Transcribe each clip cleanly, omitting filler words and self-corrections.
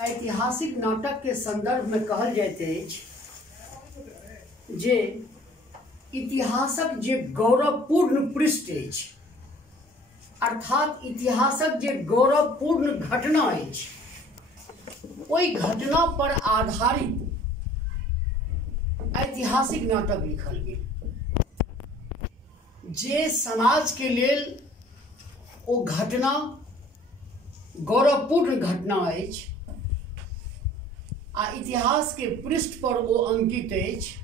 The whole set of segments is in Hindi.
ऐतिहासिक नाटक के संदर्भ में कहल जाइत अछि जे इतिहासक जे गौरवपूर्ण पृष्ठ अछि, अर्थात इतिहासक जे गौरवपूर्ण घटना अछि, ओहि घटना पर आधारित ऐतिहासिक नाटक लिखल गेल जे समाज के लेल ओ घटना गौरवपूर्ण घटना अछि आ इतिहास के पृष्ठ पर ओ अंकित अछि।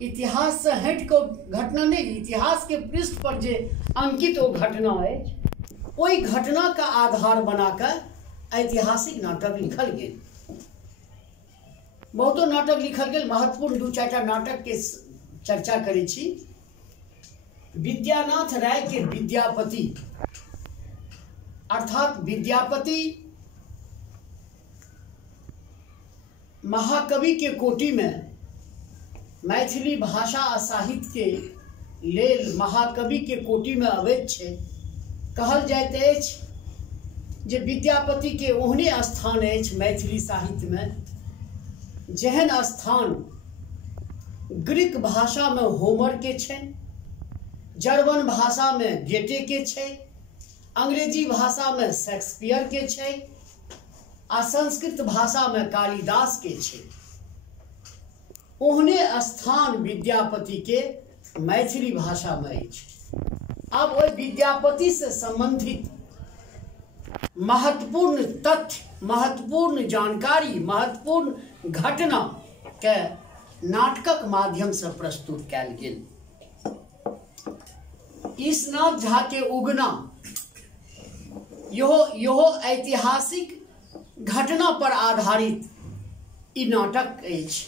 इतिहास से हट के घटना नहीं, इतिहास के पृष्ठ पर जे अंकित वो घटना अछि, ओहि घटना का आधार बनाकर ऐतिहासिक नाटक लिखल गेल। बहुतो नाटक लिखल गेल, महत्वपूर्ण दू चारिटा नाटक के चर्चा करै छी। विद्यानाथ राय के विद्यापति, अर्थात विद्यापति महाकवि के कोटि में मैथिली भाषा आ साहित्य के लेल महाकवि के कोटि में अबैत छै। कहल जाइत अछि जे विद्यापति के ओहने स्थान अछि मैथिली साहित्य में जेहन स्थान ग्रीक भाषा में होमर के छै, जर्मन भाषा में गेटे के छै, अंग्रेजी भाषा में शेक्सपियर के छै आ संस्कृत भाषा में कालिदास के छै। ओहने स्थान विद्यापति के मैथिली भाषा में अछि। अब ओहि विद्यापति से संबंधित महत्वपूर्ण तथ्य, महत्वपूर्ण जानकारी, महत्वपूर्ण घटना के नाटकक माध्यम से प्रस्तुत कयल गेल। ईशनाथ झा के उगना यो ऐतिहासिक घटना पर आधारित ई नाटक अछि।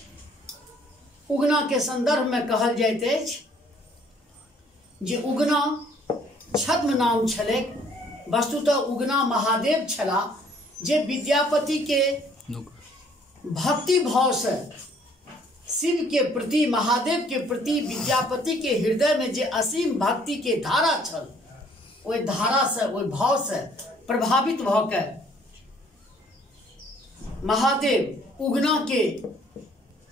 उगना के संदर्भ में कहल जाइत अछि जे उगना छद्म नाम छलै। वस्तुतः उगना महादेव छला जे विद्यापति के भक्ति भाव से शिव के प्रति, महादेव के प्रति विद्यापति के हृदय में जे असीम भक्ति के धारा छल, ओहि धारा से, ओहि भाव से प्रभावित भ के महादेव उगना के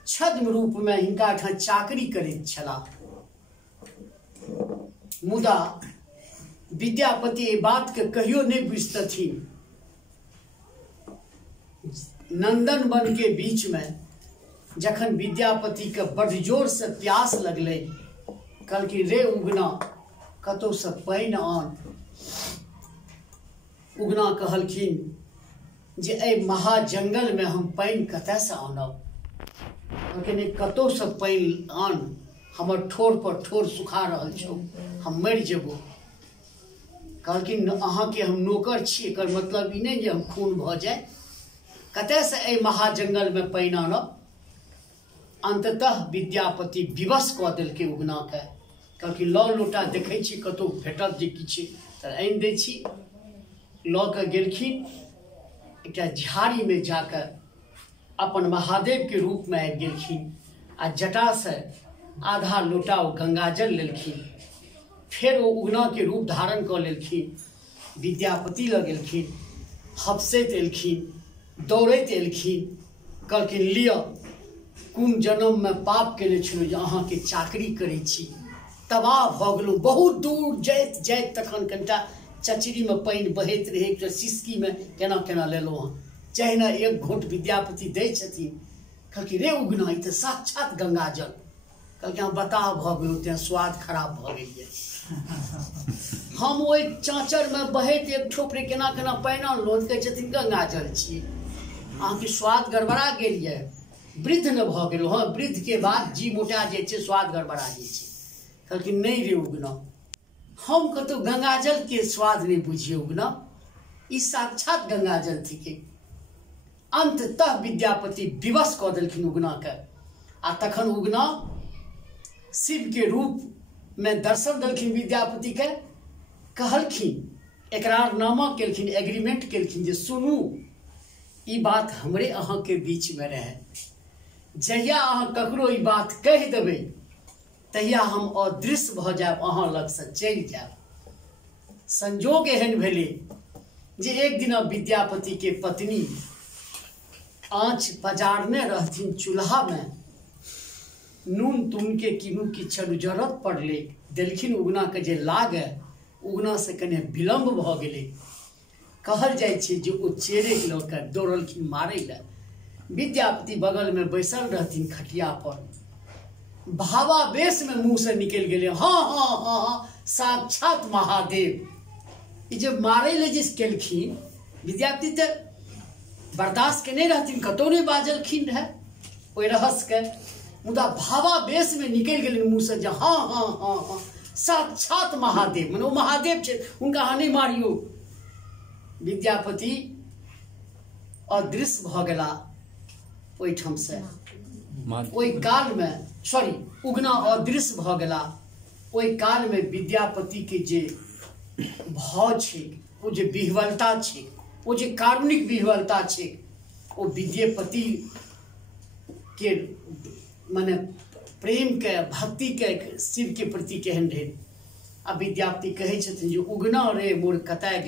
छद्म रूप में हिनका ठाम चाकरी करैत छलाह। मुदा विद्यापति ए बात के कहियो नहीं बुझतथिन। नंदन वन के बीच में जखन विद्यापति के बड़ जोर से प्यास लगले, कहलखिन रे उगना कतौ से पानि आन। उगना कहलखिन जे ए महाजंगल में हम पानि कतय से आनब। कहलखिन कतौ से पानि आन, हमर ठोर पर ठोर सुखा रहल छौ, हम मरि जेबो। कहलखिन अहाँ के हम नौकर छी, एकर मतलब ई नहीं जे हम खून भ जाए, कतय से ए महाजंगल में पानि आनब। अंततः विद्यापति विवश कऽ देलकै उगना के। कहलखिन लऽ लोटा देखै छी कतौ भेटत जे किछु तऽ आनि दै छी। लऽ कऽ गेलखिन, एकटा झाड़ी में जाकर अपन महादेव के रूप में आबि गेलखिन आ जटा से आधा लोटा ओ गंगाजल लेलखिन। फेर ओ उगना के रूप धारण कऽ लेलखिन, विद्यापति लग गेलखिन, हफसैत एलखिन, दौड़ैत एलखिन। कहलखिन लिअ, कोन जन्म में पाप केने छलहुँ जे अहाँ के चाकरी करै छी, तबाह भऽ गेलहुँ। बहुत दूर जाइत जाइत तखन कनिटा चचरी में पानि बहैत रहै, एकटा सिसकी में केना केना लेलहुँ हँ। जहिना एक घोंट विद्यापति दै छथिन, कहलखिन रे उगना ई तऽ साक्षात गंगाजल। कहलखिन अहाँ बताह भऽ गेलहुँ, तेँ स्वाद खराब भऽ गेल यऽ। हम ओहि चाँचर में बहैत एक ठोपरे केना केना पानि अनलहुँ, कहै छथिन गंगाजल छी। अहाँके स्वाद गड़बड़ा गेल यऽ, वृद्ध न भऽ गेलहुँ हँ। वृद्ध के बाद जी मोटा जाइ छै, स्वाद गड़बड़ा जाइ छै। कहलखिन नहीं रे उगना, हम कतौ गंगाजल के स्वाद नहीं बुझिए उगना, ई साक्षात गंगाजल थिके। अंततः विद्यापति विवश कऽ देलखिन उगना के आ तखन उगना शिव के रूप में दर्शन देलखिन विद्यापति के। कहलखिन, एकरारनामा केलखिन, एग्रीमेंट केलखिन जे सुनू ई बात हमरे अहाँ के बीच में रहे, जहिया अहाँ ककरो ई बात कहि देबै तहिया हम अदृश्य भऽ जायब, अहाँ लग से चलि जायब। संजोग एहन भेलै जे एक दिन विद्यापति के पत्नी आँच पजारने रहथिन चूल्हा में, नून तून के किनु किछु जरूरत पड़ले, देलखिन उगना के जे लागे, उगना से कने विलम्ब भ गेले। कहल जाय छै जे ओ चेरे के लऽ के दौड़लखिन मारै ले। विद्यापति बगल में बैसल रहथिन खटिया पर, भावावेश में मुंह से निकल गेले, हाँ हाँ हाँ हाँ साक्षात महादेव। ई जे मारै ले जे केलखिन, विद्यापति तो बर्दाश्त के नहीं रहथिन, कतौ नहीं बाजलखिन रहे ओहि रहस्य के, मुदा भावावेश में निकल गेलै मुंह से जे हाँ हाँ हाँ हाँ साक्षात महादेव, मने ओ महादेव छै, हुनका अहाँ नहीं मारियो। विद्यापति अदृश्य भ गेला ओहिठाम से, ओहि काल में सॉरी उगना अदृश्य भ गेला। ओहि काल में विद्यापति के जे भाव छै, ओ जे विह्वलता छै, ओ जे कारुणिक विह्वलता छै, ओ विद्यापति के माने प्रेम के भक्ति के शिव के प्रति केहन रहे। आ विद्यापति कहै छथिन जे उगना रे मोर कतय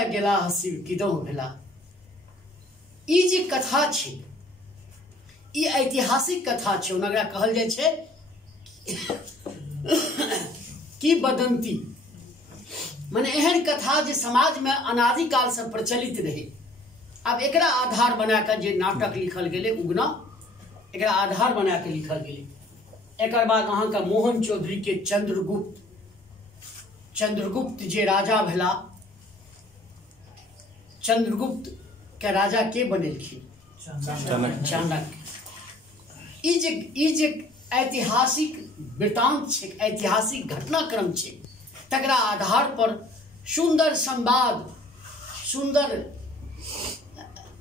गेलाह शिव किदों भेला। ई जे कथा छै, ई ऐतिहासिक कथा छै, ओकरा कहल जाइ छै किंवदंती, माने एहन कथा जे समाज में अनादिकाल से प्रचलित रहे। अब एकरा आधार बना के जे नाटक लिखल गेले उगना, एकरा आधार बना के लिखल गेले। एकर बाद अहाँ का मोहन चौधरी के चंद्रगुप्त जे राजा भेला, चंद्रगुप्त के राजा के बनेलखिन? चाणक्य। ई जे ऐतिहासिक वृतांत छै, ऐतिहासिक घटनाक्रम छै, तकरा आधार पर सुंदर संवाद, सुंदर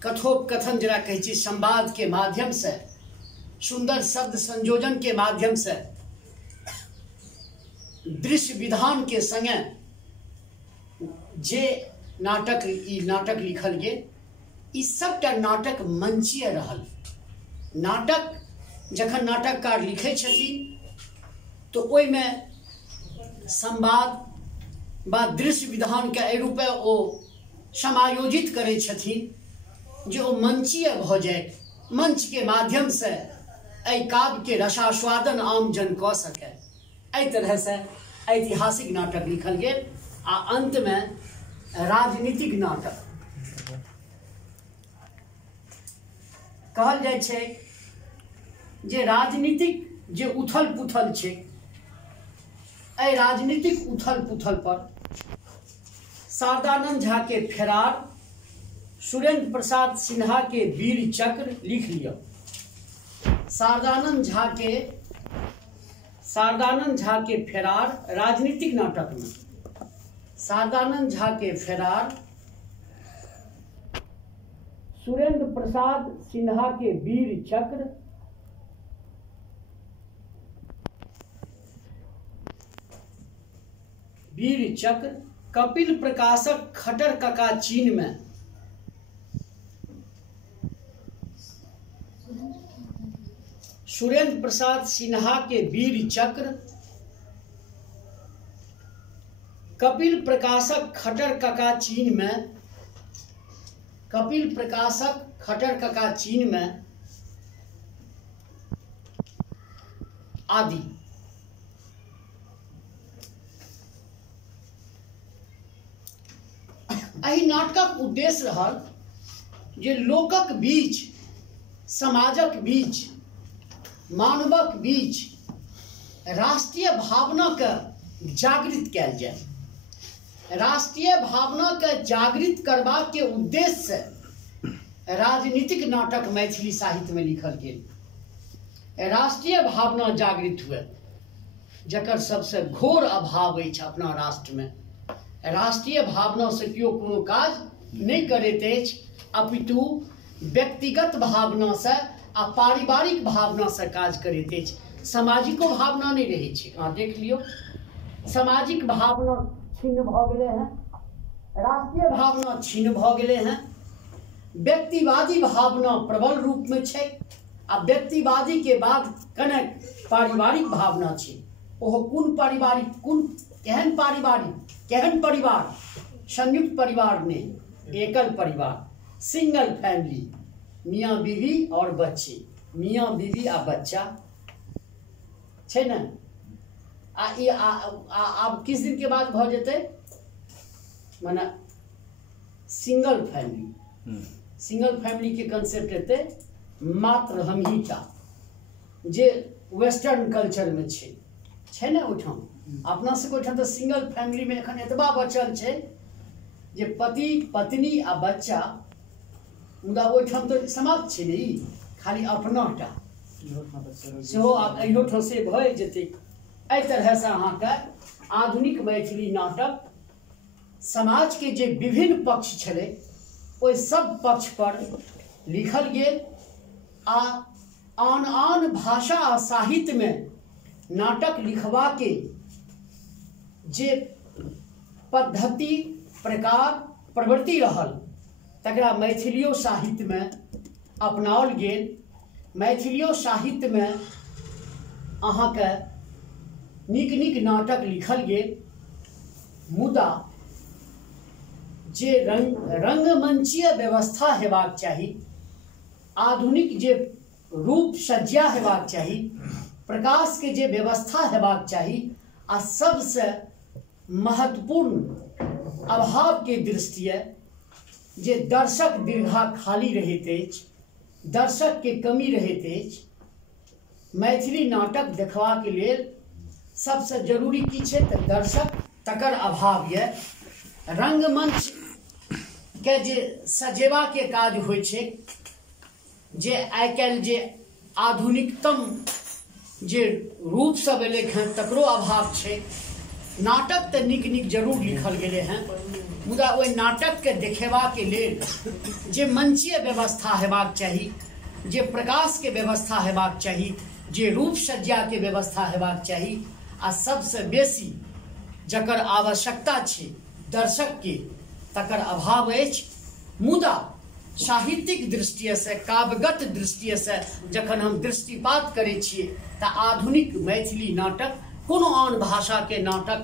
कथोपकथन जरा कहै छी, संवाद के माध्यम से, सुंदर शब्द संयोजन के माध्यम से, दृश्य विधान के संगे जे नाटक लिखल गेल, ई सबटा नाटक मंचीय रहल। नाटक जखन नाटककार लिखै छथिन तो ओहि में संवाद बा दृश्य विधान के एहि रूपे ओ समायोजित करै छथिन जे ओ मंचीय भ जाय, मंच के माध्यम से एहि काव्य के रसास्वादन आम जन क सके। एहि तरह से ऐतिहासिक नाटक लिखल गेल। आ अंत में राजनीतिक नाटक कहल जाइ छै जे राजनीतिक जे उथल पुथल छै, एहि राजनीतिक उथल पुथल पर शारदानंद झा के फेरार, सुरेंद्र प्रसाद सिन्हा के वीर चक्र लिख लिया। शारदानंद झा के फेरार राजनीतिक नाटक में, शारदानंद झा के फेरार, सुरेंद्र प्रसाद सिन्हा के वीर चक्र, कपिल प्रकाशक खटर कका चीन में, सुरेंद्र प्रसाद सिन्हा के वीर चक्र, कपिल प्रकाशक खटर कका चीन में, कपिल प्रकाशक खटर कका चीन में आदि। एहि नाटकक उद्देश्य रहल जे लोकक बीच, समाजक बीच, मानवक बीच राष्ट्रीय भावना के जागृत कयल जाय। राष्ट्रीय भावना के जागृत करबा के उद्देश्य से राजनीतिक नाटक मैथिली साहित्य में लिखल गेल। राष्ट्रीय भावना जागृत हुए, जकर सबसे घोर अभाव अछि अपना राष्ट्र में। राष्ट्रीय भावना से क्यों कोनो काज नहीं करैत अछि, अपितु व्यक्तिगत भावना से आ पारिवारिक भावना से काज करैत अछि। सामाजिको भावना नहीं रहे छै। अहाँ देख लियो, सामाजिक भावना छीन भ गेले हैं, राष्ट्रीय भावना छीन भ गेले हैं, व्यक्तिवादी भावना प्रबल रूप में छै, आ व्यक्तिवादी के बाद कने पारिवारिक भावना छै। ओहो कोन पारिवारिक, कोन केहन पारिवारिक, केहन परिवार, संयुक्त परिवार नहीं, एकल परिवार, सिंगल फैमिली, मियाँ बीवी और बच्चे, मियाँ बीवी आ बच्चा छै ने। आब किस दिन के बाद भ जेतै, माने सिंगल फैमिली। सिंगल फैमिली के कंसेप्ट एतै मात्र हम ही टा, जे वेस्टर्न कल्चर में छै ने ओठाम। अपना सबके ओठाम तऽ सिंगल फैमिली में एखन एतबा बचल छै जे पति पत्नी आ बच्चा, मुदा ओठाम तऽ समाप्त छै ने, ई खाली अपनाटा सेहो आब अहियोठाम से भऽ जेतै। एहि तरह से अहाँके आधुनिक मैथिली नाटक समाज के जे विभिन्न पक्ष छलै ओहि सब पक्ष पर लिखल गेल आ आन आन भाषा आ साहित्य में नाटक लिखवा के जे पद्धति प्रकार प्रवृत्ति रहल तकरा मैथिलियो साहित्य में अपनाओल गेल। मैथिलियो साहित्य में अहाँके नीक नीक नाटक लिखल गेल, मुदा जे रंगमंचीय व्यवस्था हेबाक चाही, आधुनिक जे रूप सज्जा हेबाक चाही, प्रकाश के जे व्यवस्था हेबाक चाही, आ सबसे महत्वपूर्ण अभाव के दृष्टिए जे दर्शक दीर्घा खाली रहैत अछि, दर्शक के कमी रहैत अछि। मैथिली नाटक देखबा के लेल सबसे जरूरी की छै तऽ दर्शक, तकर अभाव ये। रंगमंच के जे सजेवा के काज होइ छै, जे आइ काल्हि जे आधुनिकतम जे रूप सब एलै हैं तकरो अभाव छै। नाटक तऽ नीक नीक जरूर लिखल गेलै हैं, मुदा ओहि नाटक के देखेबा के लेल जे मंचीय व्यवस्था हेबाक चाही, जे प्रकाश के व्यवस्था हेबाक चाही, जे रूप सज्जा के व्यवस्था हेबाक चाही, आ सबसे बेसी जकर आवश्यकता छै दर्शक के, तकर अभाव अछि। मुदा साहित्यिक दृष्टि से, काव्यगत दृष्टि से जखन हम दृष्टिपात करै छियै तऽ आधुनिक मैथिली नाटक कोनो आन भाषा के नाटक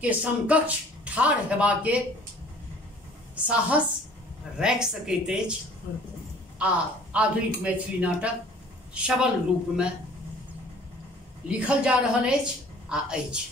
के समकक्ष ठाढ़ हेबा के साहस राखि सकैत अछि। आ आधुनिक मैथिली नाटक सबल रूप में लिखल जा रहल अछि आ अछि।